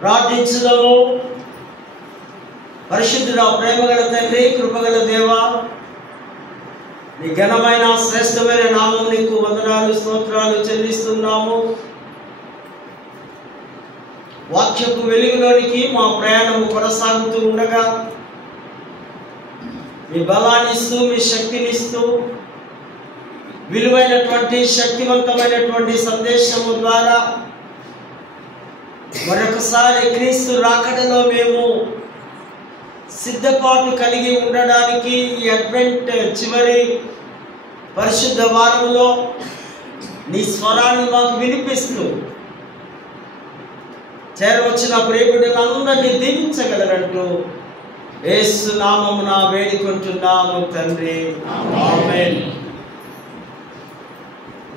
ప్రార్థించుదాము. పరిశుద్ధుడా, ప్రేమగల తండ్రి, కృపగల దేవా, నీ ఘనమైన శ్రేష్టమైన నామం నీకు వందనాలు స్తోత్రాలు చెల్లిస్తున్నాము. వాక్యపు వెలుగులోనికి మా ప్రయాణము కొనసాగుతూ ఉండగా మీ బలాన్ని ఇస్తూ, మీ శక్తిని ఇస్తూ, విలువైనటువంటి శక్తివంతమైనటువంటి సందేశము ద్వారా మరొకసారి క్రీస్తు రాకడలో మేము సిద్ధపాటు కలిగి ఉండడానికి ఈ అడ్వెంట్ చివరి పరిశుద్ధ వారంలో నీ స్వరాన్ని మాకు వినిపిస్తూ చేరవచ్చిన ప్రియబిడ్డలందరినీ దీవించగలరంటూ యేసు నామమున వేడుకుంటున్నాము తండ్రి, ఆమేన్.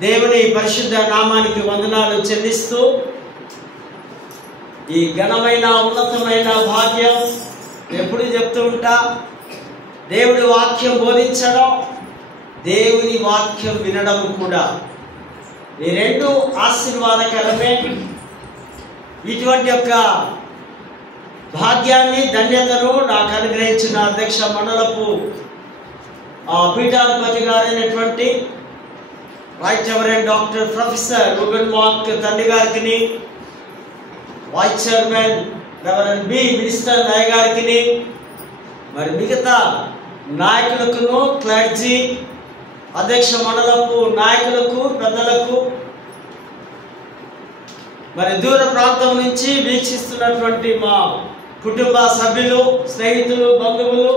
దేవుని పరిశుద్ధ నామానికి వందనాలు చెల్లిస్తూ ఈ ఘనమైన ఉన్నతమైన భాగ్యం ఎప్పుడు చెప్తూ ఉంటా, దేవుడి వాక్యం బోధించడం, దేవుని వాక్యం వినడం కూడా ఈ రెండు ఆశీర్వాదకరమే. ఇటువంటి యొక్క భాగ్యాన్ని, ధన్యతను నాకు అనుగ్రహించిన అధ్యక్ష మండలపు పీఠాధిపతి గారైనటువంటి right reverend doctor professor Reuben Mark తండ్రి గారికి, vice chairman reverend B minister నాయ్ గారికి, మరి మిగతా నాయకులకు, క్లర్జీ, అధ్యక్ష మండలపు నాయకులకు, పెద్దలకు, మరి దూర ప్రాంతం నుంచి వీక్షిస్తున్నటువంటి మా కుటుంబ సభ్యులు, స్నేహితులు, బంధువులు,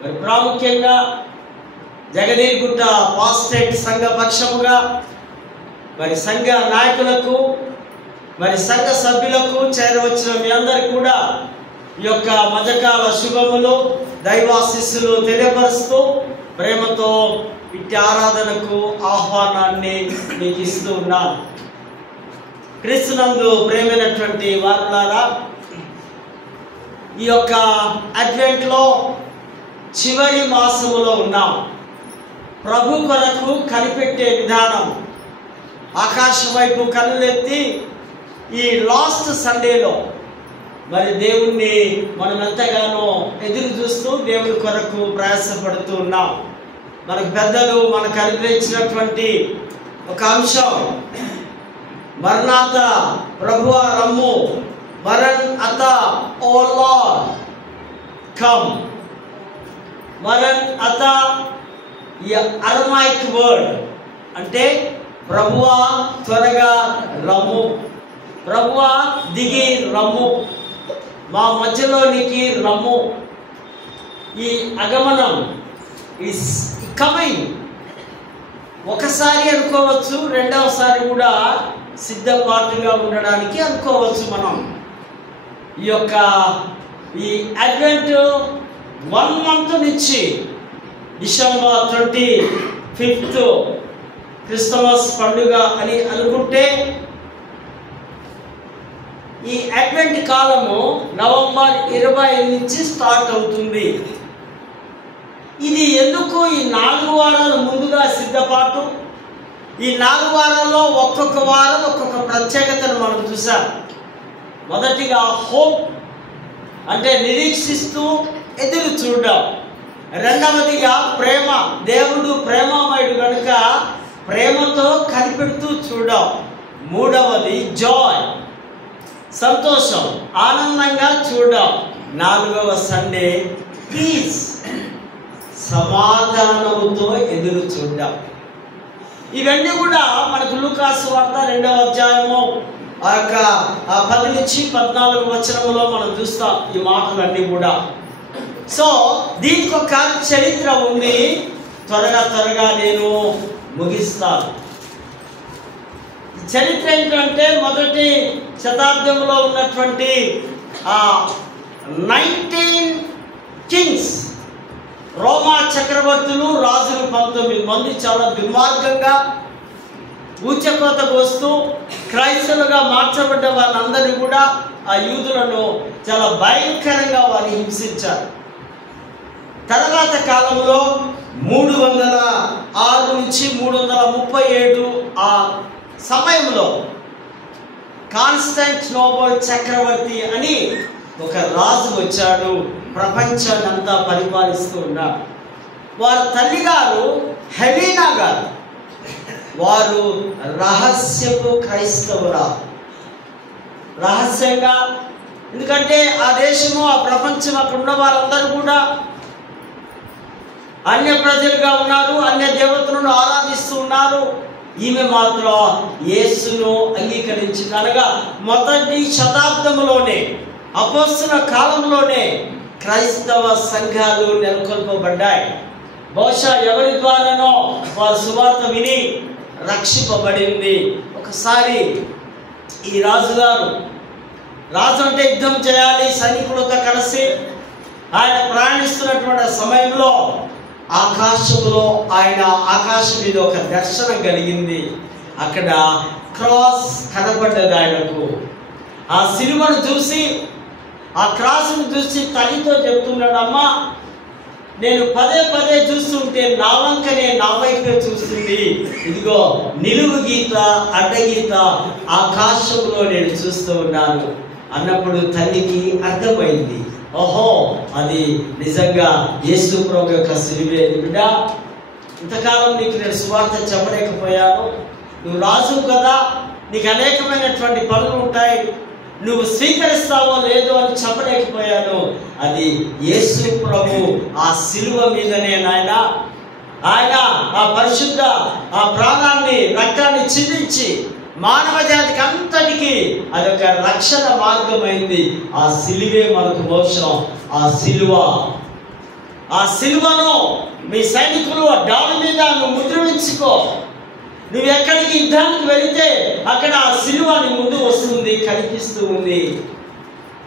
మరి ప్రాముఖ్యంగా జగదీర్గుట్ట పాస్టేట్ సంఘ పక్షముగా మరి సంఘ నాయకులకు, మరి సంఘ సభ్యులకు చేరవచ్చిన మీ అందరికీ కూడా ఈ యొక్క మధ్యకాల శుభములు, దైవాశీస్సులు తెలియపరుస్తూ ప్రేమతో ఇట్టి ఆరాధనకు ఆహ్వానాన్ని మీకు ఇస్తూ ఉన్నాను. క్రీస్తునందు ప్రేమైనటువంటి వారులారా, ఈ యొక్క అడ్వెంట్లో చివరి మాసములో ఉన్నాం. ప్రభు కొరకు కనిపెట్టే విధానం, ఆకాశం వైపు కన్నులెత్తి ఈ లాస్ట్ సండేలో మరి దేవుణ్ణి మనం ఎంతగానో ఎదురు చూస్తూ దేవుని కొరకు ప్రయాసపడుతూ ఉన్నాం. మనకు పెద్దలు మనకు అనుగ్రహించినటువంటి ఒక అంశం, మరణాత ప్రభువా రమ్ము, మరణ్ అత ఓ లార్డ్ కమ్. మరణ్ అత ఈ అరమాయిక్ వర్డ్ అంటే ప్రభువా త్వరగా రమ్ము, ప్రభువా దిగి రమ్ము, మా మధ్యలోనికి రమ్ము. ఈ అగమనం ఈస్ కమింగ్. ఒకసారి అనుకోవచ్చు, రెండవసారి కూడా సిద్ధపాటుగా ఉండడానికి అనుకోవచ్చు. మనం ఈ యొక్క ఈ అడ్వెంట్ 1 month నుంచి డిసెంబర్ 25th క్రిస్మస్ పండుగ అని అనుకుంటే, ఈ అడ్వెంట్ కాలము నవంబర్ 20 నుంచి స్టార్ట్ అవుతుంది. ఇది ఎందుకు ఈ 4 వారాలు ముందుగా సిద్ధపాటు? ఈ 4 వారాల్లో ఒక్కొక్క వారం ఒక్కొక్క ప్రత్యేకతను మనం చూసాం. మొదటిగా హోప్ అంటే నిరీక్షిస్తూ ఎదురు చూడడం. రెండవదిగా ప్రేమ, దేవుడు ప్రేమమయుడు కనుక ప్రేమతో కనిపెడుతూ చూడడం. మూడవది జాయ్, సంతోషం, ఆనందంగా చూడడం. 4వ సండే పీస్, సమాధానముతో ఎదురు చూడడం. ఇవన్నీ కూడా మనకు లూకాసు వార్త 2వ అధ్యాయము 10 నుంచి 14 వచనములో మనం చూస్తాం ఈ మాటలన్నీ కూడా. సో దీనికి ఒక చరిత్ర ఉంది. త్వరగా నేను ముగిస్తాను. చరిత్ర ఏంటంటే, మొదటి శతాబ్దంలో ఉన్నటువంటి 19 కింగ్స్, రోమా చక్రవర్తులు, రాజులు 19 మంది చాలా దుర్మార్గంగా ఊచకోతకు వస్తూ క్రైస్తవులుగా మార్చబడ్డ వాళ్ళందరినీ కూడా, ఆ యూదులను చాలా భయంకరంగా వారిని హింసించారు. తర్వాత కాలంలో 306 నుంచి 337 ఆ సమయంలో కాన్స్టాంటినోపుల్ చక్రవర్తి అని ఒక రాజు వచ్చాడు, ప్రపంచాన్ని అంతా పరిపాలిస్తూ ఉన్నాడు. వారి తల్లిగారు హెలీనా గారు, వారు రహస్యపు క్రైస్తవురాలు. రహస్యంగా, ఎందుకంటే ఆ దేశము, ఆ ప్రపంచం, అక్కడ ఉన్న వారందరూ కూడా అన్య ప్రజలుగా ఉన్నారు, అన్య దేవతలను ఆరాధిస్తూ ఉన్నారు. ఈమె మాత్రం యేసును అంగీకరించింది. అనగా మొదటి శతాబ్దంలోనే, అపోస్తల కాలంలోనే క్రైస్తవ సంఘాలు నెలకొల్పబడ్డాయి. బహుశా ఎవరి ద్వారానో వారు సువార్త విని రక్షింపబడింది. ఒకసారి ఈ రాజు అంటే యుద్ధం చేయాలి, సైనికులతో కలిసి ఆయన ప్రయాణిస్తున్నటువంటి సమయంలో ఆకాశం మీద ఒక దర్శనం కలిగింది. అక్కడ క్రాస్ కనబడ్డది ఆయనకు. ఆ సిలువను చూసి, ఆ క్రాస్ను చూసి తల్లితో చెప్తున్నాడు, అమ్మా నేను పదే పదే చూస్తుంటే నా వంకనే, నా వైపే చూస్తుంది. ఇదిగో నిలువు గీత, అడ్డగీత ఆకాశంలో నేను చూస్తూ ఉన్నాను అన్నప్పుడు తల్లికి అర్థమైంది, ఓహో అది నిజంగా యేసు ప్రభు యొక్క సిలువే. బిడ్డ, ఇంతకాలం నీకు నేను సువార్త చెప్పలేకపోయాను, నువ్వు రాజు కదా, నీకు అనేకమైనటువంటి పనులు ఉంటాయి, నువ్వు స్వీకరిస్తావో లేదో అని చెప్పలేకపోయాను. అది యేసు ప్రభు ఆ సిలువ మీదనే నాయన, ఆయన ఆ పరిశుద్ధ ఆ ప్రాణాన్ని, రక్తాన్ని చిందించి మానవ జాతికి అంతటికి అదొక రక్షణ మార్గమైంది. ఆ సిలువే మనకు మోక్షం. ఆ సిలువను మీ సైనికులు డాలు మీద నువ్వు ముద్రించుకో. నువ్వు ఎక్కడికి యుద్ధానికి వెళితే అక్కడ ఆ సిలువ నీ ముందు వస్తుంది, కనిపిస్తూ ఉంది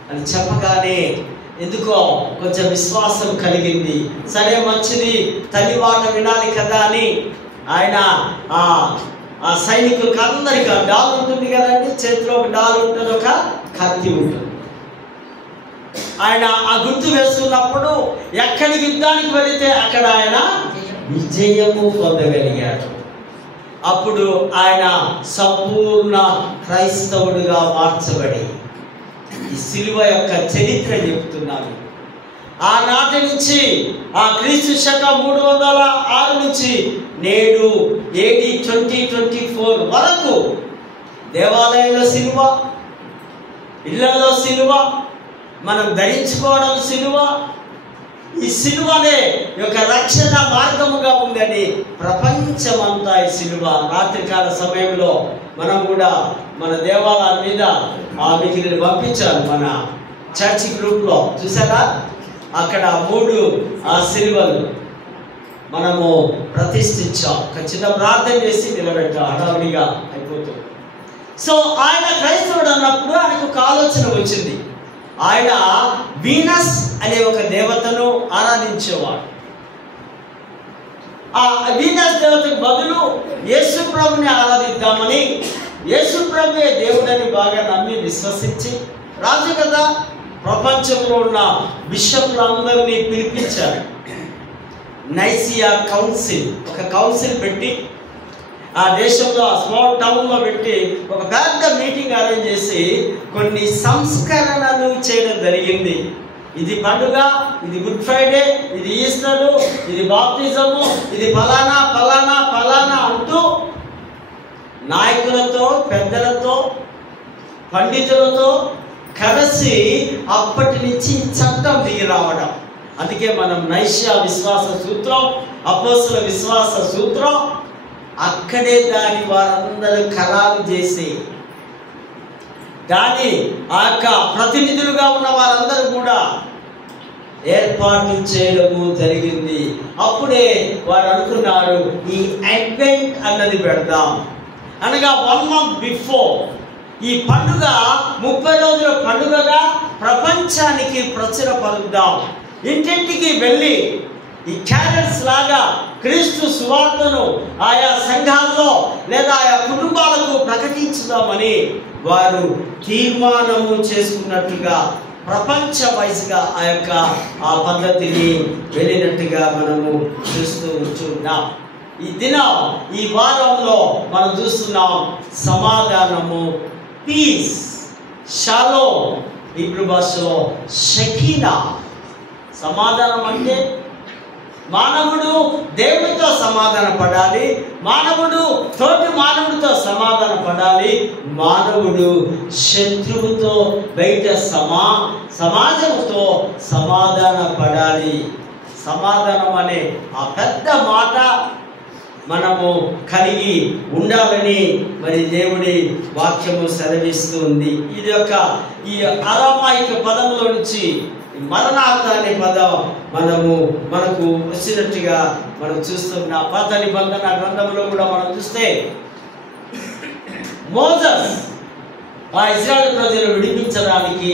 అని చెప్పగానే ఎందుకో కొంచెం విశ్వాసం కలిగింది. సరే మంచిది, తల్లి మాట వినాలి కదా అని ఆయన ఆ సైనికులకు అందరికీ డాల్ ఉంటుంది కదండి, చేతిలో ఒక డాల్ ఉంటుంది, ఒక కత్తి ఉంటుంది. ఆయన ఆ గుర్తు వేస్తున్నప్పుడు ఎక్కడికి యుద్ధానికి వెళితే అక్కడ ఆయన విజయము పొందగలిగాడు. అప్పుడు ఆయన సంపూర్ణ క్రైస్తవుడిగా మార్చబడి ఈ సిలువ యొక్క చరిత్ర చెబుతున్నాను. ఆనాటి నుంచి ఆ క్రీస్తు శకం 306 నుంచి నేడు AD 2024 వరకు దేవాలయంలో సిలువ, ఇళ్లలో సిలువ, మనం ధరించుకోవడం సిలువ. ఈ సిలువనే యొక్క రక్షణ మార్గముగా ఉందని ప్రపంచమంతా ఈ సిలువ. రాత్రికాల సమయంలో మనం కూడా మన దేవాలయాల మీద మీకు నేను పంపించాను, మన చర్చి గ్రూప్లో చూసారా, అక్కడ 3 సిలువలు మనము ప్రతిష్ఠించాం. ఒక చిన్న ప్రార్థన చేసి నిలబెట్టాం, హడావిడిగా అయిపోతుంది. సో ఆయన క్రైస్తవుడు అన్నప్పుడు ఆయనకు ఒక ఆలోచన వచ్చింది. ఆయన వీనస్ అనే ఒక దేవతను ఆరాధించేవాడు. ఆ వీనస్ దేవతకు బదులు యేసు ప్రభుని ఆరాధిద్దామని, యేసు ప్రభువే దేవుడని బాగా నమ్మి విశ్వసించి, రాజు కదా, ప్రపంచంలో ఉన్న బిషప్లందరినీ పిలిపించారు. నైసియా కౌన్సిల్, ఒక కౌన్సిల్ పెట్టి ఆ దేశంలో, ఆ స్మాల్ టౌన్లో పెట్టి ఒక పెద్ద మీటింగ్ అరేంజ్ చేసి కొన్ని సంస్కరణలు చేయడం జరిగింది. ఇది పండుగ, ఇది గుడ్ ఫ్రైడే, ఇది ఈస్టరు, ఇది బాప్తిజము, ఇది ఫలానా ఫలానా ఫలానా అంటూ నాయకులతో, పెద్దలతో, పండితులతో కలిసి అప్పటి నుంచి చట్టం దిగి రావడం. అందుకే మనం నైష్య విశ్వాస సూత్రం, అపోస్తల విశ్వాస సూత్రం, అక్కడే దాని వారందరూ ఖరారు చేసి దాని ఆ యొక్క ప్రతినిధులుగా ఉన్న వారందరూ కూడా ఏర్పాటు చేయడము జరిగింది. అప్పుడే వారు అనుకున్నారు, ఈ అడ్వెంట్ అన్నది పెడదాం. అనగా 1 month బిఫోర్ ఈ పండుగ 30 రోజుల పండుగగా ప్రపంచానికి ప్రచురపరుద్దాం. ఇంటింటికి వెళ్ళి ఈ క్యారెట్స్ లాగా క్రీస్తు సువార్తను ఆయా సంఘాల్లో లేదా ఆయా కుటుంబాలకు ప్రకటించుదామని వారు తీర్మానము చేసుకున్నట్టుగా ప్రపంచ వైస్గా ఆ పద్ధతిని వెళ్ళినట్టుగా మనము చూస్తూ ఉంటున్నాం. ఈ దినం, ఈ వారంలో మనం చూస్తున్నాం, సమాధానము పీస్, షాలోమ్, హీబ్రూ భాషలో షకీనా. సమాధానం అంటే మానవుడు దేవుడితో సమాధాన పడాలి, మానవుడు తోటి మానవుడితో సమాధాన పడాలి, మానవుడు శత్రువుతో బయట సమాజంతో సమాధాన పడాలి. సమాధానం అనే ఆ పెద్ద మాట మనము కలిగి ఉండాలని మరి దేవుడి వాక్యము సెలవిస్తుంది. ఇది ఈ అరామాయిక పదంలో నుంచి మరణార్థ అనే పదం మనకు వచ్చినట్టుగా మనం చూస్తున్న పాత నిబంధన గ్రంథంలో కూడా మనం చూస్తే మోసెస్ ఆ ఇశ్రాయేలు ప్రజలు విడిపించడానికి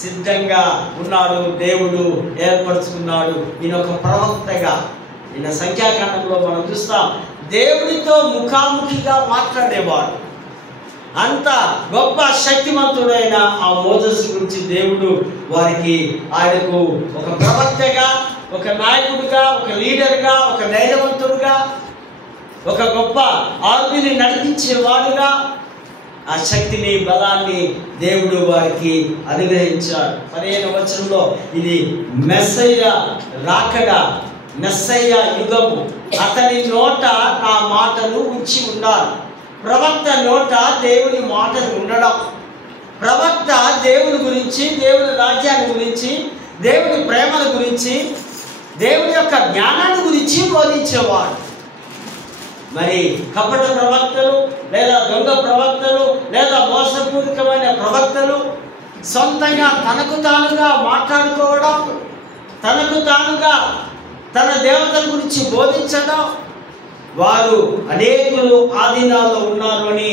సిద్ధంగా ఉన్నాడు. దేవుడు ఏర్పరచుకున్నాడు. ఈయన ఒక ప్రవక్తగా, ఈయన సంఖ్యాకాండంలో మనం చూస్తాం దేవుడితో ముఖాముఖిగా మాట్లాడేవాడు. అంత గొప్ప శక్తివంతుడైన ఆ మోసెస్ గురించి దేవుడు ఆయనకు ఒక ప్రవక్తగా, ఒక నాయకుడిగా, ఒక లీడర్గా, ఒక ధైర్యవంతుడుగా, ఒక గొప్ప ఆర్మీని నడిపించేవాడుగా ఆ శక్తిని, బలాన్ని దేవుడు వారికి అనుగ్రహించాడు. 15వ వచనంలో ఇది మెస్సయ్య రాకడ, మెస్సయ్య యుగము. అతని నోట నా మాటలు ఉంచి ఉండాలి. ప్రవక్త నోట దేవుని మాటలు ఉండడం. ప్రవక్త దేవుని గురించి, దేవుని రాజ్యాన్ని గురించి, దేవుని ప్రేమల గురించి, దేవుని యొక్క జ్ఞానాన్ని గురించి బోధించేవాడు. మరి కపట ప్రవక్తలు లేదా దొంగ ప్రవక్తలు లేదా మోసపూరితమైన ప్రవక్తలు సొంతంగా తనకు తానుగా మాట్లాడుకోవడం, తనకు తానుగా తన దేవతల గురించి బోధించడం, వారు అనేకులు ఆధీనాల్లో ఉన్నారు అని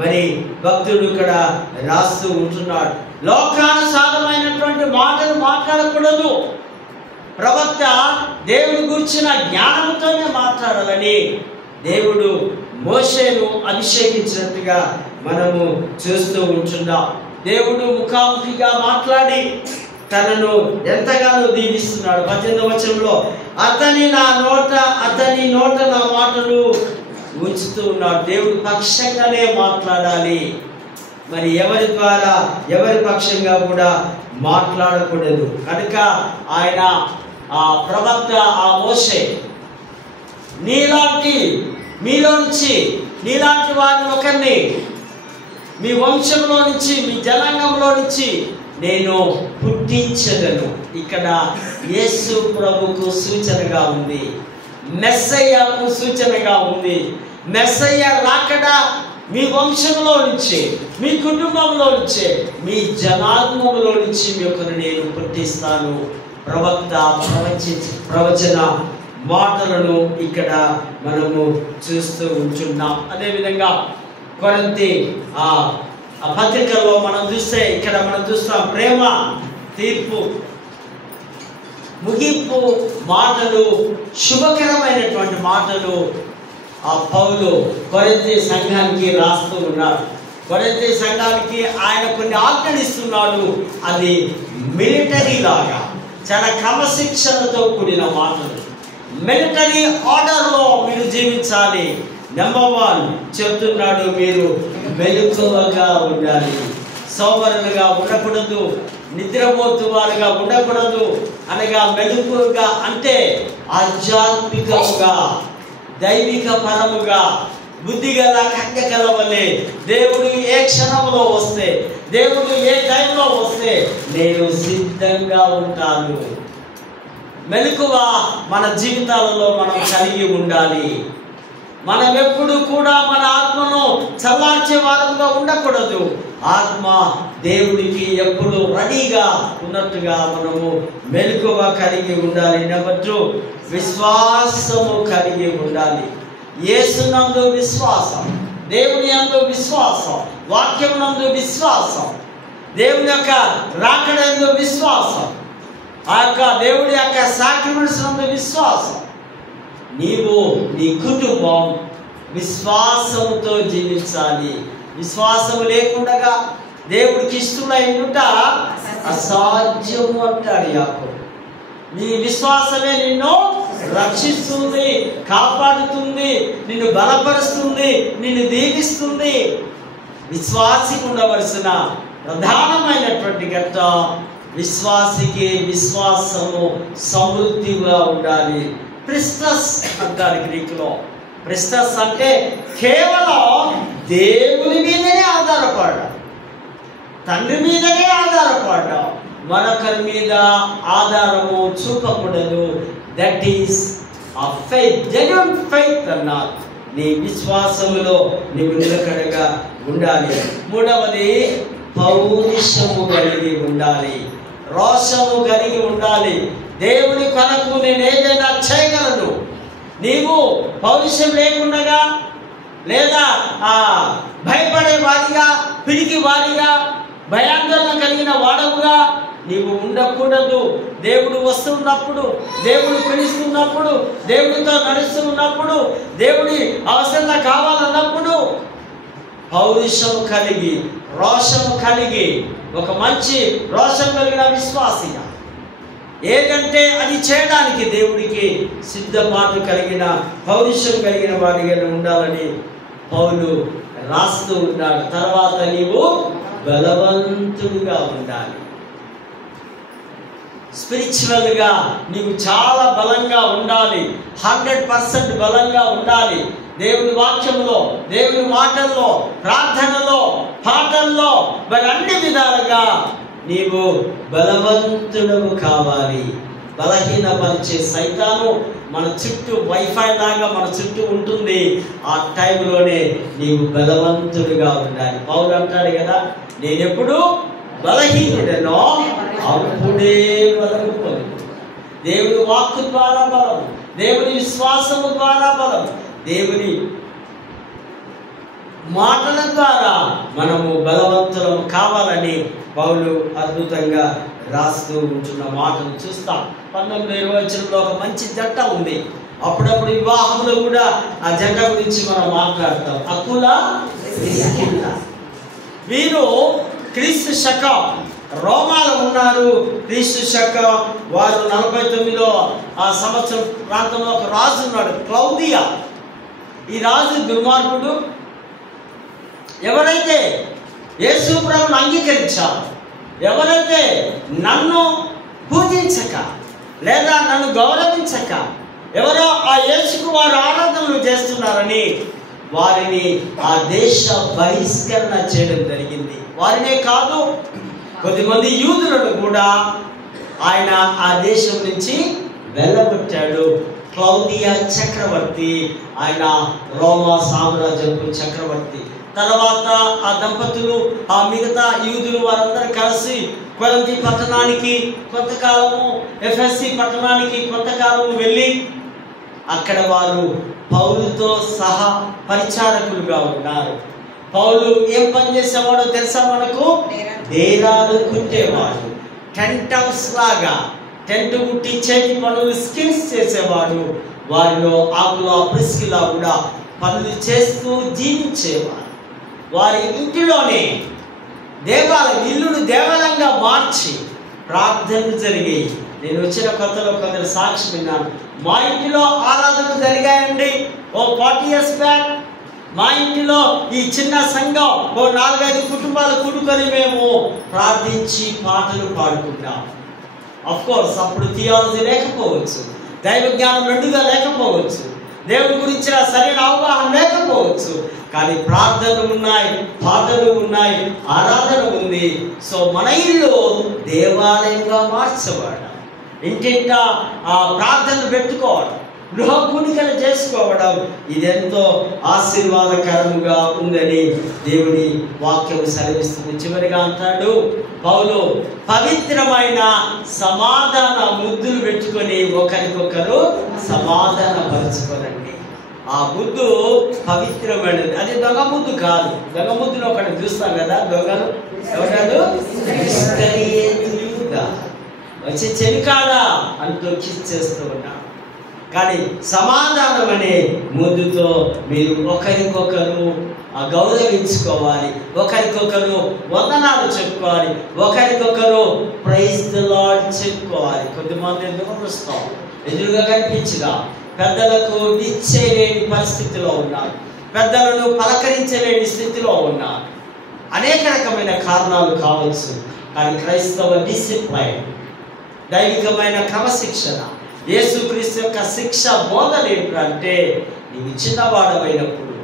మరి భక్తుడు ఇక్కడ రాస్తూ ఉంటున్నాడు. లోకానుసారమైనటువంటి మాటలు మాట్లాడకూడదు. ప్రవక్త దేవుని గురించిన జ్ఞానంతోనే మాట్లాడాలని దేవుడు మోషేను అభిషేకించినట్టుగా మనము చూస్తూ ఉంటున్నాం. దేవుడు ముఖాముఖిగా మాట్లాడి తనను ఎంతగానో దీవిస్తున్నాడు. 18వ వచనంలో అతని నోట నా మాటలు ఉంచుతూ ఉన్నాడు. దేవుడు పక్షంగానే మాట్లాడాలి. మరి ఎవరి ద్వారా, ఎవరి పక్షంగా కూడా మాట్లాడకూడదు. కనుక ఆయన ఆ ప్రవక్త, ఆ మోషే, నీలాంటి వారిని ఒకరిని మీ వంశంలో నుంచి, మీ జనాంగంలో నుంచి నేను పుట్టించగలను. ఇక్కడ యేసు ప్రభుకు సూచనగా ఉంది, మెస్సయ్యకు సూచనగా ఉంది. మెస్సయ్య రాకడ మీ వంశంలో నుంచే, మీ కుటుంబంలో నుంచే, మీ జనాంగంలో నుంచి మీ ఒకరు నేను పుట్టిస్తాను. ప్రవక్త ప్రవచన మాటలను ఇక్కడ మనము చూస్తూ ఉంటున్నాం. అదేవిధంగా కొరింథీ ఆ పత్రికల్లో మనం చూస్తే ఇక్కడ మనం చూస్తాం ప్రేమ, తీర్పు, ముగింపు మాటలు, శుభకరమైనటువంటి మాటలు ఆ పౌలు కొరింథీ సంఘానికి రాస్తూ ఉన్నాడు. కొరింథీ సంఘానికి ఆయన కొన్ని ఆజ్ఞలిస్తున్నాడు. అది మిలిటరీ లాగా, చాలా క్రమశిక్షణతో కూడిన మాటలు. మిలిటరీ ఆర్డర్లో మీరు జీవించాలి. నెంబర్ 1 చెప్తున్నాడు, మీరు మెలకువగా ఉండాలి. సోమరులుగా ఉండకూడదు, నిద్రపోతు వారుగా ఉండకూడదు. అనగా మెలకువగా అంటే ఆధ్యాత్మికముగా, దైవిక పరముగా, బుద్ధిగల కన్యకల వలె దేవుడు ఏ క్షణంలో వస్తే, దేవుడు ఏ టైంలో వస్తే నేను సిద్ధంగా ఉంటాను. మెలకువ మన జీవితాలలో మనం కలిగి ఉండాలి. మనం ఎప్పుడు కూడా మన ఆత్మను చల్లార్చే వారంగా ఉండకూడదు. ఆత్మ దేవుడికి ఎప్పుడు రెడీగా ఉన్నట్టుగా మనము మెలకువ కలిగి ఉండాలి. నెంబర్ 2, విశ్వాసము కలిగి ఉండాలి. యేసునందు విశ్వాసం, దేవుని యందు విశ్వాసం, వాక్యం నందు విశ్వాసం, దేవుని యొక్క రాకడ యందు విశ్వాసం, ఆ యొక్క దేవుడి యొక్క సాక్రిమెంట్స్ నందు విశ్వాసం. నీవు, నీ కుటుంబం విశ్వాసముతో జీవించాలి. విశ్వాసము లేకుండా దేవుడికి ఇష్టమైనట అసాధ్యము అంటాడు యాకోబు. నీ విశ్వాసమే నిన్ను రక్షిస్తుంది, కాపాడుతుంది, నిన్ను బలపరుస్తుంది, నిన్ను దీవిస్తుంది. విశ్వాసికి ఉండవలసిన ప్రధానమైనటువంటి గట్ట విశ్వాసికి విశ్వాసము సమృద్ధిగా ఉండాలి. ప్రిస్టస్ అంటారు గ్రీకులో. ప్రిస్టస్ అంటే కేవలం దేవుని మీదనే ఆధారపడడం, తండ్రి మీదనే ఆధారపడడం, మరొకరి మీద ఆధారము చూపకూడదు. దట్ ఈస్ ఆ ఫెయిత్, జెన్యూన్ ఫెయిత్ అన్నారు. నీ విశ్వాసములో నీవు నిలకడగా ఉండాలి. మూడవది పౌరుషము కలిగి ఉండాలి, రోషము కలిగి ఉండాలి. దేవుని కొరకు నేను ఏదైనా చేయగలను. నీవు పౌరుషం లేకుండా లేదా భయపడే వారిగా, పిరికి వారిగా, భయాందోళన కలిగిన వాడవుగా నీవు ఉండకూడదు. దేవుడు వస్తున్నప్పుడు, దేవుడు పిలుస్తున్నప్పుడు, దేవుడితో నడుస్తున్నప్పుడు, దేవుడి అవసరత కావాలన్నప్పుడు పౌరుషము కలిగి, రోషము కలిగి, ఒక మంచి రోషం కలిగిన విశ్వాసిగా ఏదంటే అది చేయడానికి దేవుడికి సిద్ధపాటు కలిగిన, పౌరుషం కలిగిన వాడిగా ఉండాలని పౌలు రాస్తూ ఉన్నాడు. తర్వాత నీవు బలవంతుడిగా ఉండాలి. స్పిరిచువల్గా నీవు చాలా బలంగా ఉండాలి, 100% బలంగా ఉండాలి. దేవుని వాక్యంలో, దేవుని మాటల్లో, ప్రార్థనలో, పాటల్లో, మరి అన్ని విధాలుగా నీవు బలవంతుడవు కావాలి. బలహీనపరిచే సైతాను మన చుట్టూ వైఫై లాగా మన చుట్టూ ఉంటుంది. ఆ టైంలోనే నీవు బలవంతుడిగా ఉండాలి. పౌలు అంటాడు కదా, నేనెప్పుడు బలహీనుడనో అప్పుడే బలము పొందు. దేవుని వాక్కు ద్వారా బలం, దేవుని విశ్వాసము ద్వారా బలం, దేవుని మాటల ద్వారా మనము బలవంతులము కావాలని పౌలు అద్భుతంగా రాస్తూ ఉంటున్న మాటను చూస్తాం. 19-20 వచనంలో ఒక మంచి జంట ఉంది. అప్పుడప్పుడు వివాహంలో కూడా ఆ జంట గురించి మనం మాట్లాడతాం. అకుల ప్రిస్కిల్లా వీరు క్రీస్తు శకం రోమాలో ఉన్నారు. క్రీస్తు శకం వారు 49వ సంవత్సరం ప్రాంతంలో ఒక రాజు ఉన్నాడు, క్లౌదియా. ఈ రాజు దుర్మార్గుడు. ఎవరైతే యేసు ప్రభువును అంగీకరించారో, ఎవరైతే నన్ను పూజించక లేదా నన్ను గౌరవించక ఎవరో ఆ యేసుకు వారు ఆరాధనలు చేస్తున్నారని వారిని ఆ దేశ బహిష్కరణ చేయడం జరిగింది. వారినే కాదు, కొద్దిమంది యూదులను కూడా ఆయన ఆ దేశం నుంచి వెళ్ళగొట్టాడు. క్లౌదియా చక్రవర్తి, ఆయన రోమా సామ్రాజ్యపు చక్రవర్తి. తర్వాత ఆ దంపతులు, ఆ మిగతా యూదులు వారందరూ కలిసి కొరింథీ పట్టణానికి కొంతకాలము, ఎఫెసీ పట్టణానికి కొంతకాలము వెళ్ళి అక్కడ వారు పౌలుతో సహా పరిచారకులుగా ఉన్నారు. పౌలు ఏం పని చేసేవాడో తెలుసా మనకు? డేరాలు కుట్టేవాడు. టెంట్ హౌస్ లాగా టెంట్ కుట్టి చేతి పనులు స్కిల్స్ చేసేవాడు. వారిలో ఆకుల ప్రిస్కిలా కూడా పనులు చేస్తూ జీవించేవారు. వారి ఇంటిలోనే ఇల్లును దేవాలయంగా మార్చి ప్రార్థనలు జరిగాయి. నేను వచ్చిన కొత్తలో కొందరు సాక్షి విన్నాను. మా ఇంటిలో ఆరాధనలు జరిగాయండి. 40 years బ్యాక్ మా ఇంటిలో ఈ చిన్న సంఘం 4-5 కుటుంబాలు కూడుకొని మేము ప్రార్థించి పాటలు పాడుకుంటాం. అఫ్ కోర్స్ అప్పుడు థియాలజీ లేకపోవచ్చు, దైవ జ్ఞానం మెండుగా లేకపోవచ్చు, దేవుడి గురించిన సరైన అవగాహన లేకపోవచ్చు, కానీ ప్రార్థనలు ఉన్నాయి, పాటలు ఉన్నాయి, ఆరాధన ఉంది. సో మన ఇల్లు దేవాలయంగా మార్చబడ, ఇంటింట ఆ ప్రార్థనలు పెట్టుకోవడం, గృహ కూడికలు చేసుకోవడం, ఇదెంతో ఆశీర్వాదకరముగా ఉందని దేవుని వాక్యం సెలవిస్తుంది. చివరిగా అంటాడు పౌలు, పవిత్రమైన సమాధాన ముద్దులు పెట్టుకొని ఒకరికొకరు సమాధాన పరచుకోనండి. ఆ ముద్దు పవిత్రమైనది, అది దొంగ ముద్దు కాదు. దొంగ ముద్దులో ఒకటి చూస్తాం కదా, దొంగలు ఎవరు వచ్చి చెలికాడా అంటూ కిస్ చేస్తూ ఉన్నాడు. కానీ సమాధానం అనే ముద్దుతో మీరు ఒకరికొకరు గౌరవించుకోవాలి, ఒకరికొకరు వందనాలు చెప్పుకోవాలి, ఒకరికొకరు ప్రైజ్ ది లార్డ్ చెప్పుకోవాలి. కొద్దిమంది దురదృష్టం ఎదురుగా కనిపించగా పెద్దలకు నిచ్చేలేని పరిస్థితిలో ఉన్నారు, పెద్దలను పలకరించలేని స్థితిలో ఉన్నారు. అనేక రకమైన కారణాలు కావచ్చు. కానీ క్రైస్తవ డిసిప్లైన్, దైవికమైన క్రమశిక్షణ, యేసుక్రీస్తు యొక్క శిక్ష బోధన ఏంటంటే, నీవు చిన్నవాడమైనప్పుడు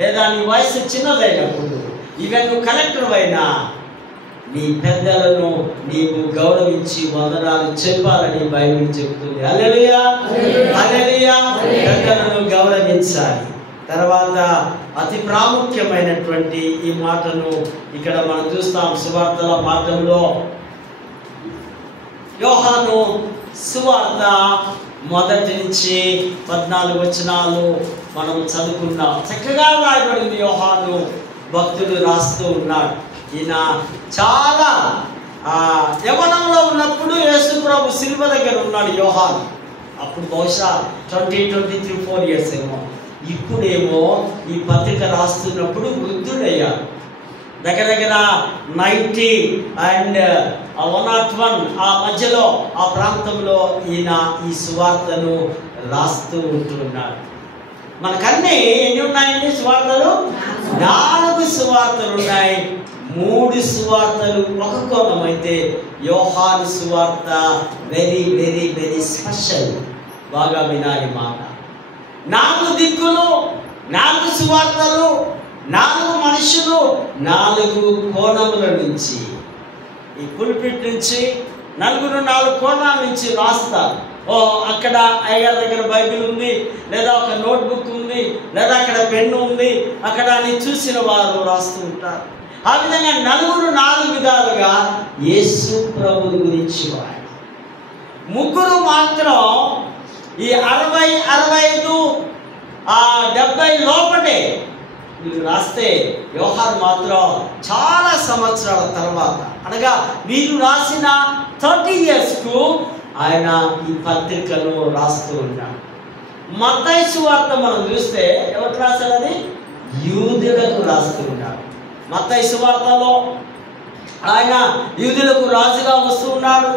లేదా నీ వయసు చిన్నదైనప్పుడు, ఈవెన్ నువ్వు కలెక్టర్ అయినా నీ పెద్దలను నీవు గౌరవించి వందనాలు చెప్పాలని బైబిల్ చెబుతుంది. హల్లెలూయా, హల్లెలూయా. పెద్దలను గౌరవించాలి. తర్వాత అతి ప్రాముఖ్యమైనటువంటి ఈ మాటను ఇక్కడ మనం చూస్తాం సువార్తల పాఠంలో. యోహాను సువార్త 1 నుంచి 14 వచనాలు మనం చదువుకున్నాం. చక్కగా రాయబడింది. యోహాను భక్తుడు రాస్తూ ఉన్నాడు. ఈయన చాలా యవ్వనంలో ఉన్నప్పుడు యేసు ప్రభు శిలువ దగ్గర ఉన్నాడు యోహాను. అప్పుడు బహుశా 23-24 ఇయర్స్ ఏమో. ఇప్పుడేమో ఈ పత్రిక రాస్తున్నప్పుడు వృద్ధుడయ్యాడు. దగ్గర 90 and 101 ఆ మధ్యలో ఆ ప్రాంతంలో ఈయన ఈ సువార్తను రాస్తూ ఉంటున్నాడు. మనకన్నీ ఎన్ని ఉన్నాయండి సువార్తలు? 4 సువార్తలు ఉన్నాయి. 3 సువార్తలు ఒక కోణం అయితే యోహాను సువార్త వెరీ వెరీ వెరీ స్పెషల్. బాగా వినాలి మాట. 4 దిక్కులు, 4 సువార్తలు, 4 మనుషులు, 4 కోణముల నుంచి, ఈ పుల్పిట్ నుంచి 4 కోణాల నుంచి రాస్తారు. అక్కడ అయ్యగారి దగ్గర బైబిల్ ఉంది, లేదా ఒక నోట్బుక్ ఉంది, లేదా అక్కడ పెన్ను ఉంది, అక్కడ అని చూసిన వారు రాస్తూ ఉంటారు. ఆ విధంగా 4 విధాలుగా యేసు ప్రభు గురించి వారు. 3 మాత్రం ఈ 60, 65, 70 లోపటే వీళ్ళు రాస్తే, యోహాను మాత్రం చాలా సంవత్సరాల తర్వాత, అనగా వీరు రాసిన 30 yearsకు ఆయన ఈ పత్రికను రాస్తూ ఉన్నాడు. మత్తయి సువార్త మనం చూస్తే ఎవరికి రాశాడు? అది యూదులకు రాస్తూ ఉన్నాడు. మత్తయి సువార్తలో ఆయన యూదులకు రాజుగా వస్తూ ఉన్నాడు.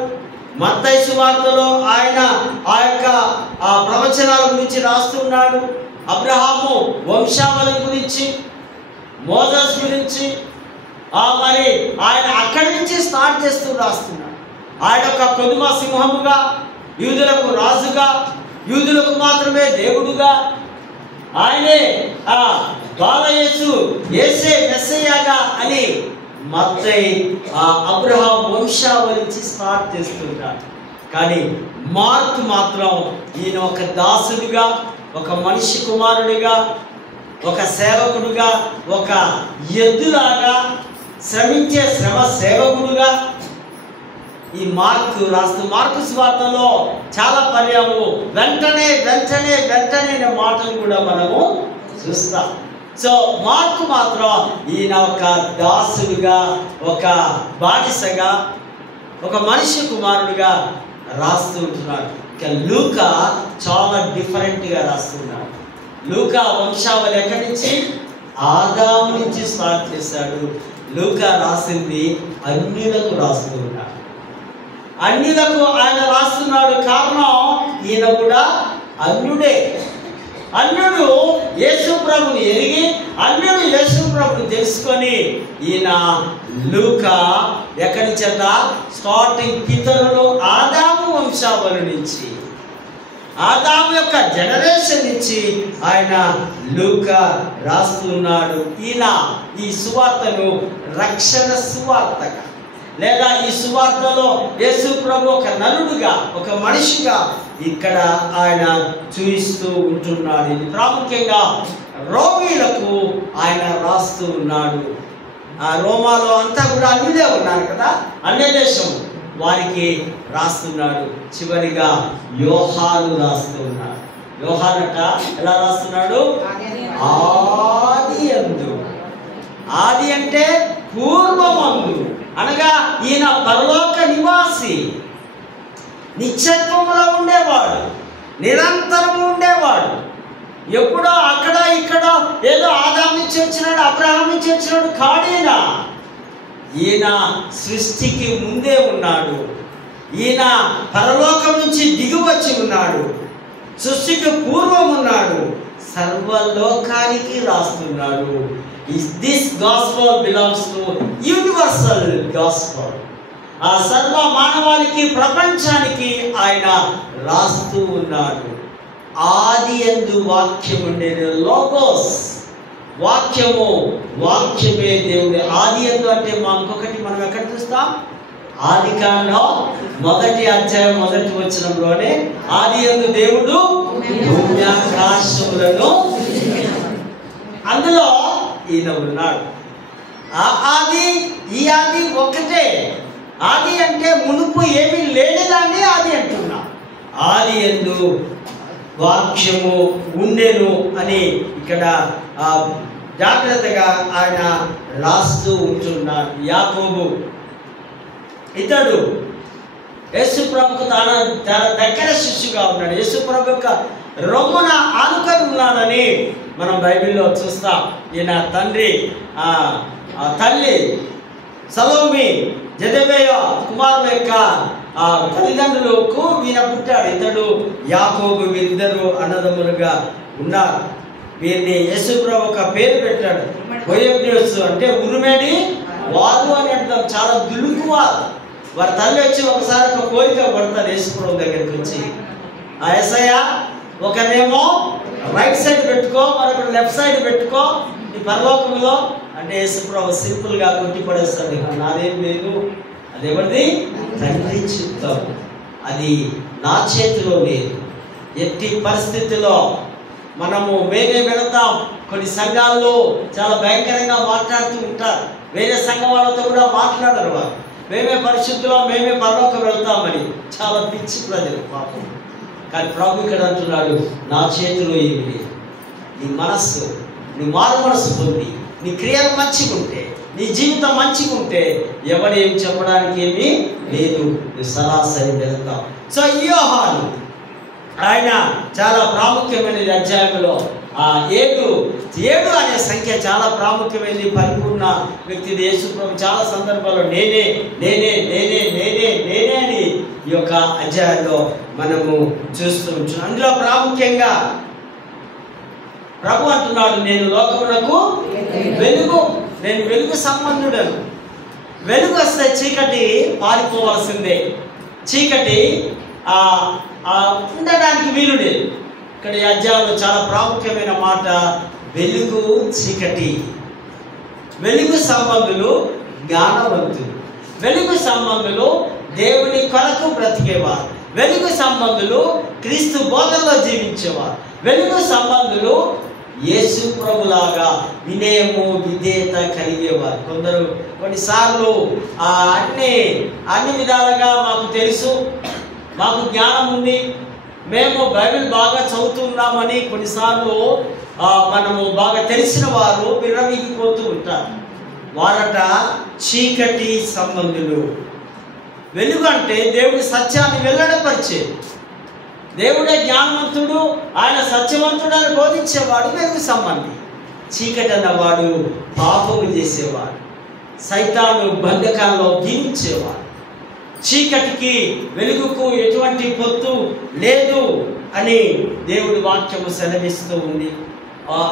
మత్తయి సువార్తలో ఆయన ఆ యొక్క ప్రవచనాల గురించి రాస్తున్నాడు. అబ్రహాము వంశావళి గురించి, మోసెస్ గురించి, మరి ఆయన అక్కడి నుంచి స్టార్ట్ చేస్తూ రాస్తున్నాడు. ఆయన ఒక కొదుమ సింహముగా, యూదులకు రాజుగా, యూదులకు మాత్రమే దేవుడుగా, ఆయనే బాలయేసు, యేసే మెస్సయ్యగా అని మత్తయి అబ్రహాం వంశావళి నుంచి స్టార్ట్ చేస్తుంటాడు. కానీ మార్కు మాత్రం ఈయన ఒక దాసుడిగా, ఒక మనిషి కుమారుడిగా, ఒక సేవకుడుగా, ఒక ఎద్దులాగా శ్రమించే శ్రమ సేవకుడుగా ఈ మార్కు రాస్తూ, మార్కు సువార్తలో చాలా పర్యాము వెంటనే మాటలు కూడా మనము చూస్తాం. సో మార్కు మాత్రం ఈయన ఒక దాసుడుగా, ఒక బానిసగా, ఒక మనిషి కుమారుడిగా రాస్తూ ఉంటున్నాడు. ఇక లూకా చాలా డిఫరెంట్గా రాస్తున్నాడు. లూకా వంశావళి ఎక్కడి నుంచి? ఆదాము నుంచి స్టార్ట్ చేశాడు. లూకా రాసింది అన్యులకు రాస్తూ ఉన్నాడు. అన్యులకు ఆయన రాస్తున్నాడు. కారణం ఈయన కూడా అన్యుడే. అన్యుడు యేసు ప్రభుని ఎరిగి, అన్యుడు యేసు ప్రభుని తెలుసుకొని ఈయన లూకా ఎక్కడి చేత స్టార్టింగ్ పితరులు ఆదాము వంశావళి నుంచి, ఆదాము యొక్క జనరేషన్ నుంచి ఆయన లూకా రాస్తున్నాడు. ఈయన ఈ సువార్తను రక్షణ సువార్తగా, లేదా ఈ సువార్తలో యేసు ప్రభు ఒక నరుడుగా, ఒక మనిషిగా ఇక్కడ ఆయన చూపిస్తూ ఉంటున్నాడు. ఇది ప్రాముఖ్యంగా రోమీలకు ఆయన రాస్తూ ఉన్నాడు. ఆ రోమాలో అంతా కూడా అన్యులే ఉన్నారు కదా, అన్య దేశం, వారికి రాస్తున్నాడు. చివరిగా యోహాను రాస్తూ ఉన్నాడు. యోహానట ఎలా రాస్తున్నాడు? ఆదియందు. ఆది అంటే పూర్వమందు, అనగా ఈయన పరలోక నివాసి, నిత్యత్వంలో ఉండేవాడు, నిరంతరము ఉండేవాడు. ఎప్పుడో అక్కడ ఇక్కడ ఏదో ఆదాము నుంచి వచ్చినాడు, అబ్రహాం నుంచి వచ్చినాడు కాడీనా. ఈయన సృష్టికి ముందే ఉన్నాడు. ఈయన పరలోకం నుంచి దిగువచ్చి ఉన్నాడు. సృష్టికి పూర్వం ఉన్నాడు. సర్వలోకానికి రాస్తున్నాడు. This gospel belongs to universal gospel. ఆ సర్వ మానవాళికి, ప్రపంచానికి ఆయన రాస్తూ ఉన్నాడు. ఆది యందు వాక్యం ఉండేది, లోగోస్, వాక్యము, వాక్యమే దేవుడి. ఆది యందు అంటే ఇంకొకటి మనం ఎక్కడ చూస్తాం? ఆదికాండం 1వ అధ్యాయం 1వ వచనంలోనే ఆది యందు దేవుడు భూమి ఆకాశములను, అందులో ఈయన ఉన్నాడు. ఆ ఆది, ఈ ఆది ఒకటే. ఆది అంటే మునుపు ఏమీ లేనిదాన్ని ఆది అంటున్నా. ఆది యందు వాక్యము ఉండెను అని ఇక్కడ జాగ్రత్తగా ఆయన రాస్తూ ఉంటున్నాడు. యాకోబు ఇతడు యేసుప్రభుకు చాలా దగ్గర శిష్యుగా ఉన్నాడు. యేసుప్రభు యొక్క రొమ్మున ఆనుకొని ఉన్నాడని మనం బైబిల్లో చూస్తాం. ఈయన తండ్రి తల్లి సలోమి, జెదెబేయ కుమారుల యొక్క తల్లిదండ్రులకు ఈయన పుట్టాడు. ఇతడు యాకోబు, వీరిద్దరు అన్నదమ్ములుగా ఉన్నారు. వీరిని యేసుప్రభు ఒక పేరు పెట్టాడు, బొయబ్నియోస్, అంటే ఉరుమేడి వారు అని అంటాం. చాలా దులుకువారు. వారి తల్లి వచ్చి ఒకసారి ఒక కోరిక పడతారు యేసుప్రభు దగ్గరికి వచ్చి, ఆ యేసయ్య ఒకనేమో రైట్ సైడ్ పెట్టుకో, మరొకటి లెఫ్ట్ సైడ్ పెట్టుకో ఈ పరలోకంలో అంటే యేసుప్రభు సింపుల్ గా కొట్టి పడేస్తాడు. నాదేం లేదు, అది ఎవరిది? తండ్రి చిత్తం, అది నా చేతిలో లేదు. ఎట్టి పరిస్థితిలో మేమే వెళతాం. కొన్ని సంఘాల్లో చాలా భయంకరంగా మాట్లాడుతూ ఉంటారు. వేరే సంఘం వాళ్ళతో కూడా మాట్లాడరు వారు. మేమే పరిశుద్ధిలో, మేమే పరలోకం వెళ్తామని. చాలా పిచ్చి ప్రజలు పాపం. కానీ ప్రభు ఇక్కడ అంటున్నాడు, నా చేతిలో ఏమి లేదు. నీ మనస్సు, నీ మారు మనస్సు పొంది, నీ క్రియలు మంచిగుంటే, నీ జీవితం మంచిగుంటే ఎవరు ఏం చెప్పడానికి ఏమీ లేదు. నువ్వు సరాసరి వెళ్తావు. సో యోహాను ఆయన చాలా ప్రాముఖ్యమైనది. అధ్యాయంలో 7 అనే సంఖ్య చాలా ప్రాముఖ్యమైనది. పరిపూర్ణ వ్యక్తి యేసుప్రభు చాలా సందర్భాల్లో నేనే నేనే నేనే నేనే నేనే అని ఈ యొక్క అధ్యాయంలో మనము చూస్తూ ఉంటాం. అందులో ప్రాముఖ్యంగా ప్రభు అంటున్నాడు, నేను లోకమునకు వెలుగు, నేను వెలుగు సంబంధుడను. వెలుగు వస్తే చీకటి పారిపోవలసిందే. చీకటి ఉండడానికి వీలు లేదు. ఇక్కడ ఈ అధ్యాయంలో చాలా ప్రాముఖ్యమైన మాట, వెలుగు చీకటి. వెలుగు సంబంధులు జ్ఞానవంతులు, వెలుగు సంబంధులు దేవుని కొరకు బ్రతికేవారు, వెలుగు సంబంధులు క్రీస్తు బోధనలో జీవించేవారు, వెలుగు సంబంధులు యేసు ప్రభులాగా వినయము, విధేయత కలిగేవారు. కొందరు కొన్నిసార్లు అన్ని విధాలుగా మాకు తెలుసు, మాకు జ్ఞానం ఉంది, మేము బైబిల్ బాగా చదువుతున్నామని కొన్నిసార్లు మనము బాగా తెలిసిన వారు విర్రవీగిపోతూ ఉంటారు. వారట చీకటి సంబంధులు. వెలుగు అంటే దేవుడి సత్యాన్ని వెల్లడపరిచే, దేవుడే జ్ఞానవంతుడు, ఆయన సత్యవంతుడు అని బోధించేవాడు వెలుగు సంబంధి. చీకటి అన్నవాడు పాపము చేసేవాడు, సైతాను బంధకాల్లో జీవించేవాడు. చీకటికి వెలుగుకు ఎటువంటి పొత్తు లేదు అని దేవుడి వాక్యము సెలవిస్తూ ఉంది.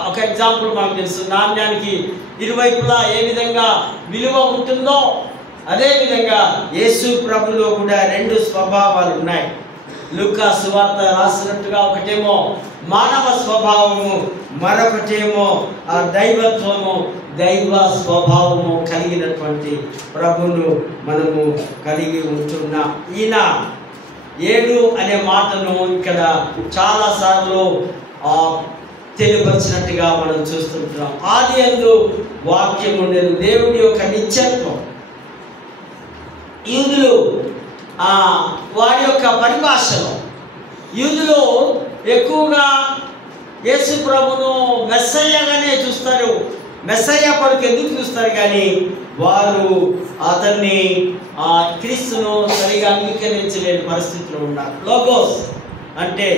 ఒక ఎగ్జాంపుల్ మనకు తెలుసు, నాణ్యానికి ఇరువైపులా ఏ విధంగా విలువ ఉంటుందో అదే విధంగా యేసు ప్రభులో కూడా 2 స్వభావాలు ఉన్నాయి. లూకా సువార్త రాసినట్టుగా ఒకటేమో మానవ స్వభావము, మరొకటేమో దైవత్వము, దైవ స్వభావము కలిగినటువంటి ప్రభును మనము కలిగి ఉంటున్నాం. ఈయన 7 అనే మాటను ఇక్కడ చాలాసార్లు తెలియపరిచినట్టుగా మనం చూస్తుంటున్నాం. ఆది యందు వాక్యం ఉండేది, దేవుడి యొక్క నిత్యత్వం. యూదులు వారి యొక్క పరిభాషలో యూదులు ఎక్కువగా యేసు ప్రభును మెస్సయ్యగానే చూస్తారు. మెస్సయ్య కొరకు ఎందుకు చూస్తారు కానీ వారు అతన్ని క్రీస్తును సరిగా అంగీకరించలేని పరిస్థితిలో ఉన్నారు. లోగోస్ అంటే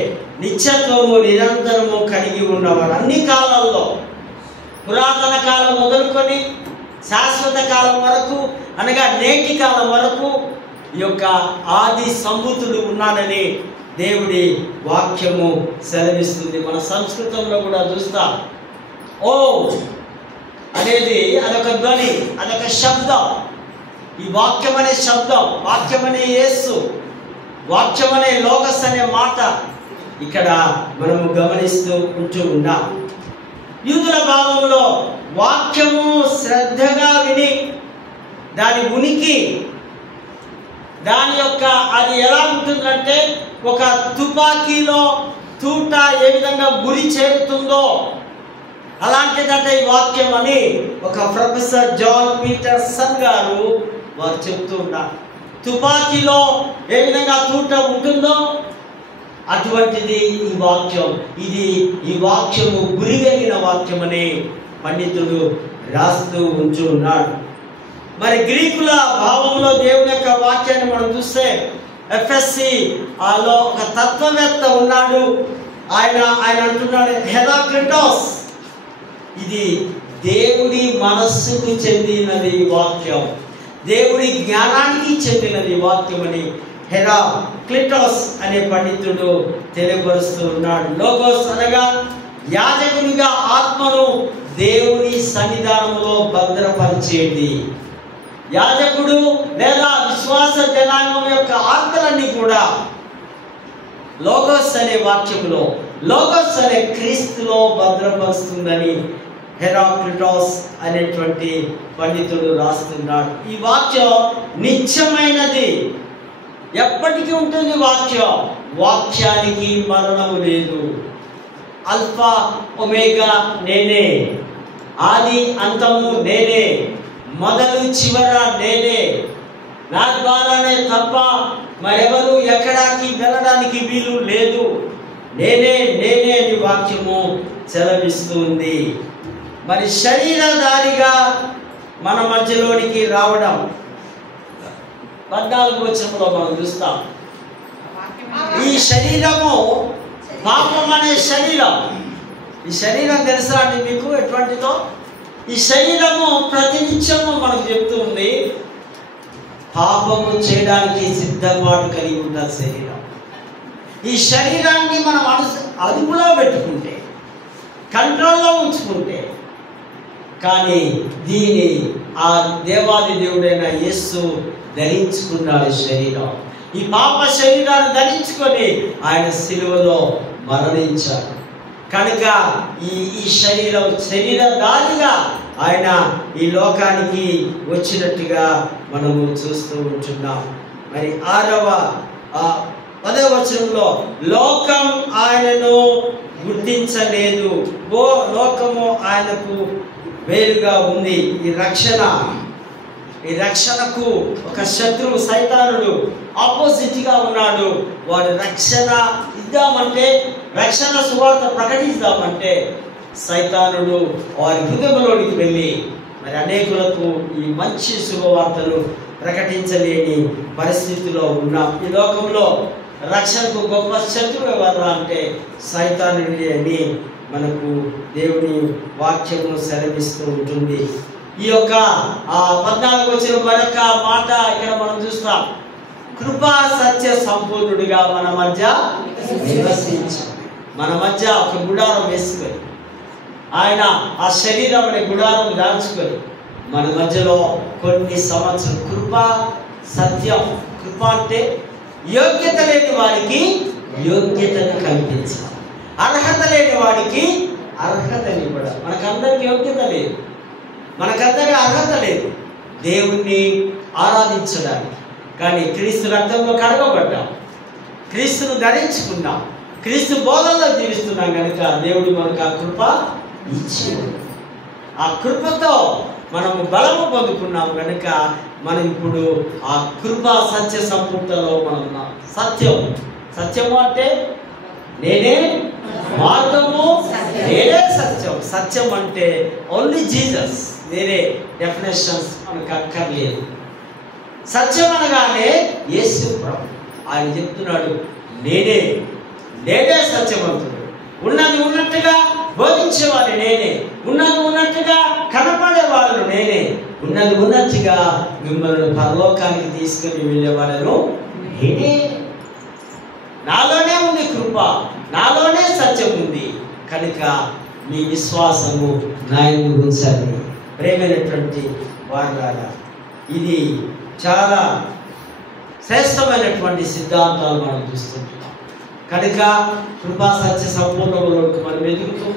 నిత్యత్వము, నిరంతరము కలిగి ఉన్నవారు. అన్ని కాలాల్లో, పురాతన కాలం మొదలుకొని శాశ్వత కాలం వరకు, అనగా నేటి కాలం వరకు ఈ యొక్క ఆది సంభూతుడు ఉన్నాడని దేవుడి వాక్యము సెలవిస్తుంది. మన సంస్కృతంలో కూడా చూస్తాం, ఓ అనేది అదొక ధ్వని, అదొక శబ్దం. ఈ వాక్యం అనే శబ్దం, వాక్యం అనే యేసు, వాక్యం అనే లోగస్ అనే మాట ఇక్కడ మనము గమనిస్తూ ఉంటూ ఉన్నాం. యూదుల భావంలో వాక్యము శ్రద్ధగా విని దాని ఉనికి, దాని యొక్క అది ఎలా ఉంటుందంటే ఒక తుపాకీలో తూట ఏ విధంగా గురి చేరుతుందో అలాంటిదంటే ఈ వాక్యం అని ఒక ప్రొఫెసర్ జాన్ పీటర్సన్ గారు వారు చెప్తూ ఉన్నారు. తుపాకీలో ఏ విధంగా తూట ఉంటుందో అటువంటిది ఈ వాక్యం. ఈ వాక్యము గురి కలిగిన వాక్యం అని పండితుడు రాస్తూ ఉంటూ ఉన్నాడు. మరి గ్రీకుల భావంలో దేవుని యొక్క వాక్యాన్ని మనం చూస్తే ఎఫ్ఎస్సి లో ఒక తత్వవేత్త ఉన్నాడు. ఆయన అంటున్నాడు హెరాక్లిటోస్, ఇది దేవుడి మనస్సుకు చెందినది వాక్యం, దేవుడి జ్ఞానానికి చెందినది వాక్యం అని హెరాక్లిటోస్ అనే పండితుడు తెలియపరుస్తూ ఉన్నాడు. లోగోస్ అనగా యాజకునిగా ఆత్మను దేవుని సన్నిధానంలో భద్రపరిచేది. యాజకుడు లేదా విశ్వాస జనాంగం యొక్క ఆత్మలన్నీ కూడా లోగోస్ అనే వాక్యంలో, లోగోస్ అనే క్రీస్తులో భద్రపరుస్తుందని హెరాక్లిటోస్ అనేటువంటి పండితుడు రాస్తున్నాడు. ఈ వాక్యం నిత్యమైనది, ఎప్పటికీ ఉంటుంది వాక్యం. వాక్యానికి మరణము లేదు. అల్ఫా ఒమేగా నేనే, ఆది అంతము నేనే, మొదలు చివర నేనే, నా ద్వారానే తప్ప మరెవరు ఎక్కడికి వెళ్ళడానికి వీలు లేదు. నేనే నేనే అని వాక్యము సెలవిస్తుంది. మరి శరీరధారిగా మన మధ్యలోనికి రావడం 14వ వచనంలో మనం చూస్తాం. ఈ శరీరము పాపం అనే శరీరం. ఈ శరీరం తెలుసా అండి మీకు ఎటువంటిదో? ఈ శరీరము ప్రతినిత్యము మనకు చెప్తుంది పాపము చేయడానికి సిద్ధపాటు కలిగి ఉన్న శరీరం. ఈ శరీరాన్ని మనం అదుపులో పెట్టుకుంటే, కంట్రోల్లో ఉంచుకుంటే, కానీ దీని ఆ దేవాది దేవుడైన యేసు ధరించుకున్నాడు శరీరం. ఈ పాప శరీరాన్ని ధరించుకొని ఆయన సిలువలో మరణించాడు. కనుక ఈ శరీరధారిగా ఆయన ఈ లోకానికి వచ్చినట్టుగా మనము చూస్తూ ఉంటున్నాం. మరి 10వ వచనంలో లోకం ఆయనను గుర్తించలేదు, లోకము ఆయనకు వేరుగా ఉంది. ఈ రక్షణకు ఒక శత్రువు సైతానుడు ఆపోజిట్గా ఉన్నాడు. వాడు రక్షణ ఇద్దామంటే, రక్షణ సువార్త ప్రకటిద్దామంటే సైతానుడు వారి హృదయంలోనికి వెళ్ళి మరి అనేకులకు ఈ మంచి శుభవార్తలు ప్రకటించలేని పరిస్థితిలో ఉన్నాం. ఈ లోకంలో రక్షణకు గొప్ప శత్రువు ఎవరు అంటే సైతానుడి అని మనకు దేవుని వాక్యము సెలవిస్తూ ఉంటుంది. ఈ యొక్క 14వ వచనం మరొక మాట ఇక్కడ మనం చూస్తాం. కృపా సత్య సంపూర్ణుడిగా మన మధ్య నివసించాడు. మన మధ్య ఒక గుడారం వేసుకొని, ఆయన ఆ శరీరం అనే గుడారం దాల్చుకొని మన మధ్యలో కొన్ని సంవత్సరాలు కృపా సత్యం. కృప అంటే యోగ్యత లేని వారికి యోగ్యతను కల్పించాలి, అర్హత లేని వాడికి అర్హతని ఇవ్వడం. మనకందరికి యోగ్యత లేదు, మనకందరికి అర్హత లేదు దేవుణ్ణి ఆరాధించడానికి. కానీ క్రీస్తు రక్తంలో కడగబడ్డాం, క్రీస్తును ధరించుకున్నాం, క్రీస్తు బోధనలో జీవిస్తున్నాం కనుక దేవుడు మనకు ఆ కృప ఇచ్చి, ఆ కృపతో మనము బలము పొందుకున్నాం కనుక మనం ఇప్పుడు ఆ కృపా సత్య సంపూర్ణలో మనం ఉన్నాం. సత్యము అంటే నేనే మార్గము, నేనే సత్యం. సత్యం అంటే ఓన్లీ జీసస్. వేరే డెఫినేషన్స్ మనకు అక్కర్లేదు. సత్యం అనగానే యేసు ప్రభు. ఆయన చెప్తున్నాడు నేనే సత్యవంతుడు. ఉన్నది ఉన్నట్టుగా బోధించేవాడు నేనే, ఉన్నది ఉన్నట్టుగా కనపడేవాడు నేనే, ఉన్నది ఉన్నట్టుగా మిమ్మల్ని పరలోకానికి తీసుకుని వెళ్ళేవాడను నేనే. నాలోనే ఉంది కృప, నాలోనే సత్యం ఉంది కనుక మీ విశ్వాసము నా యందు ఉంచాలి. ప్రేమైనటువంటి వారులారా, ఇది చాలా శ్రేష్టమైనటువంటి సిద్ధాంతాలు మనం చూస్తుంటాం. కనుక కృపా సత్య సంపూర్ణంలోకి మనం ఎదుగుతూ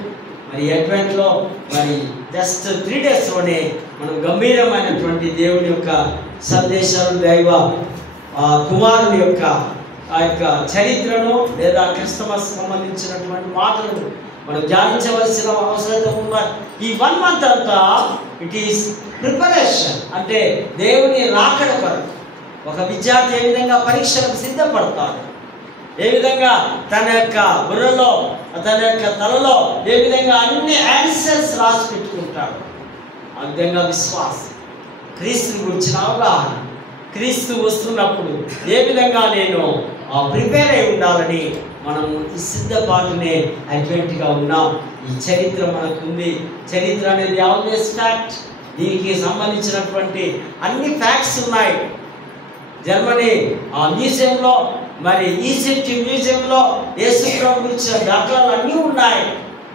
మరి అడ్వెంట్లో మరి జస్ట్ 3 డేస్లోనే మనం గంభీరమైనటువంటి దేవుని యొక్క సందేశాలు, దైవ కుమారుని యొక్క ఆ యొక్క చరిత్రను లేదా క్రిస్టమస్ సంబంధించినటువంటి మాటలను మనం ధ్యానించవలసిన అవసరం ఉంది. ఈ 1 month అంతా ఇట్ ఈస్ ప్రిపరేషన్, అంటే దేవుని రాకడ కొరకు. ఒక విద్యార్థి ఏ విధంగా పరీక్షలకు సిద్ధపడతాడు, ఏ విధంగా తన యొక్క బుర్రలో తన యొక్క తలలో ఏ విధంగా అన్ని ఆన్సర్స్ రాసి పెట్టుకుంటాడు, ఆ విధంగా విశ్వాసం, క్రీస్తుని గురించిన అవగాహన, క్రీస్తు వస్తున్నప్పుడు ఏ విధంగా నేను ప్రిపేర్ అయి ఉండాలని మనము ఈ సిద్ధపాటునే అడ్వెంట్గా ఉన్నాం. ఈ చరిత్ర మనకుంది. చరిత్ర అనేది ఆల్వేస్ ఫ్యాక్ట్. దీనికి సంబంధించినటువంటి అన్ని ఫ్యాక్ట్స్ ఉన్నాయి. జర్మనీ మ్యూజియంలో, మరి ఈజిప్ట్ మ్యూజియంలో యేసు ప్రభు గురించిన దాఖలాలు అన్నీ ఉన్నాయి.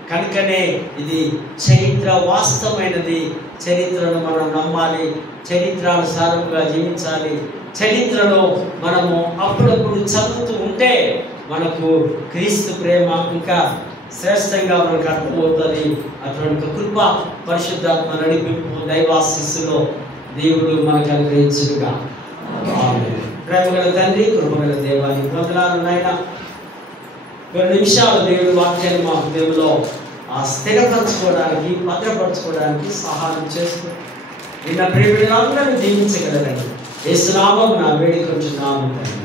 కనుకనే ఇది చరిత్ర వాస్తవమైనది. చరిత్రను మనం నమ్మాలి, చరిత్రానుసారంగా జీవించాలి. చరిత్రలో మనము అప్పుడప్పుడు చదువుతూ ఉంటే మనకు క్రీస్తు ప్రేమ ఇంకా శ్రేష్టంగా మనకు అర్థమవుతుంది. అటువంటి కృప, పరిశుద్ధాత్మ నడిపింపు, దైవాశీస్సులో దేవుడు మనకు అనుగ్రహించుగా. ప్రేమగల తండ్రి, కృపగల దేవానికి వందనాలు నాయన. 2 నిమిషాలు దేవుడి వాక్యాన్ని మా హృదయంలో స్థిరపరచుకోవడానికి, భద్రపరచుకోవడానికి సహాయం చేస్తూ నిన్న ప్రేమికులందరినీ దీవించగలరని యేసు నామమున వేడుకొంచున్నాము తండ్రి.